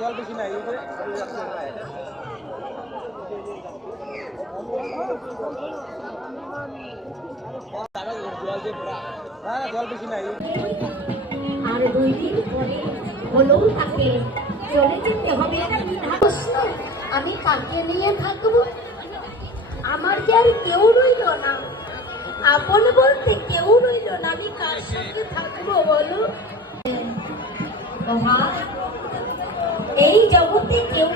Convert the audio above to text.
জল বেশি নাই জল বেশি নাই আর 2 দিন পরে হলেও তাকে চলে যেতে হবে। আমি কাকে নিয়ে থাকবো? আমার যে আর কেউ রইল না, আপন বলতে কেউ রইল না। আমি কার সঙ্গে থাকবো বলো? এই জগতে কেউ